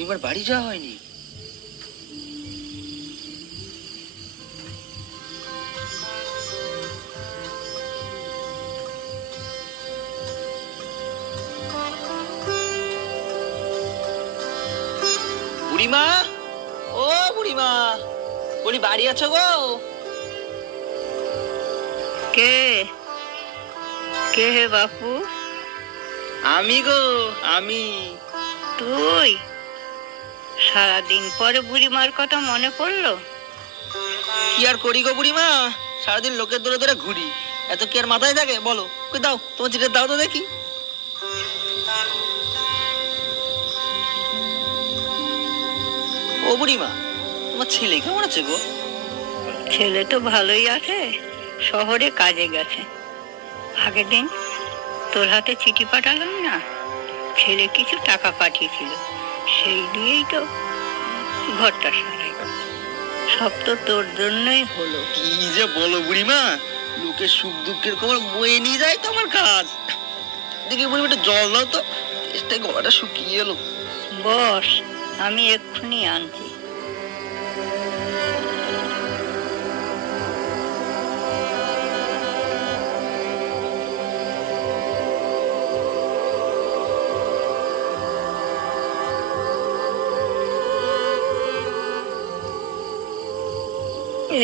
বুড়িমার বাড়ি যাওয়া হয়নি। বুড়িমা, ও বুড়িমা, বলি বাড়ি আছো গো? কে কে হে বাপু? আমি গো, আমি। তুই? সারাদিন পরে বুড়িমার কথা মনে পড়লো? কি আর করি গো বুড়িমা, সারাদিন লোকের দূরে দূরে ঘুরি, এত কি আর মাথায় থাকে বলো? কই দাও তোমার চিঠি দাও তো দেখি। ও বুড়িমা, তোমার ছেলে কেমন আছে গো? ছেলে তো ভালোই আছে, শহরে কাজে গেছে। আগের দিন তোর হাতে চিঠি পাঠালাম না, ছেলে কিছু টাকা পাঠিয়েছিল, সেই দিয়েই তো ঘরটা সারাই। সব তো তোর জন্যই হলো। কি যে বলো বুড়িমা, লোকের সুখ দুঃখের খবর বয়ে নিয়ে যায় তো আমার কাজ। দেখি বুড়িমা একটু জল দাও তো, তেষ্টায় গলাটা শুকিয়ে এলো। বস, আমি এক্ষুনি আনছি।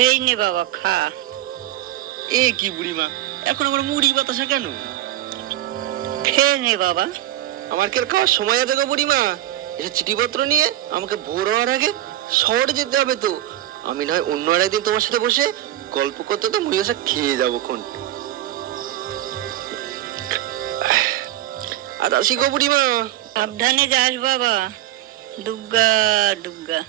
এই নে বাবা, খা। এ কি বুড়িমা, এখন আমার মুড়ি বাতাসা কেন? খেয়ে নে বাবা। আমার কি আর খাওয়ার সময় আছে গো বুড়িমা? এসে চিঠিপত্র নিয়ে আমাকে ভোর হওয়ার আগে শহরে যেতে হবে তো। আমি নয় অন্য আরেকদিন তোমার সাথে বসে গল্প করতে তো মুড়ি বাসা খেয়ে যাবো খন। আর আসি গো বুড়িমা। সাবধানে যাস বাবা। দুগ্গা দুগ্গা।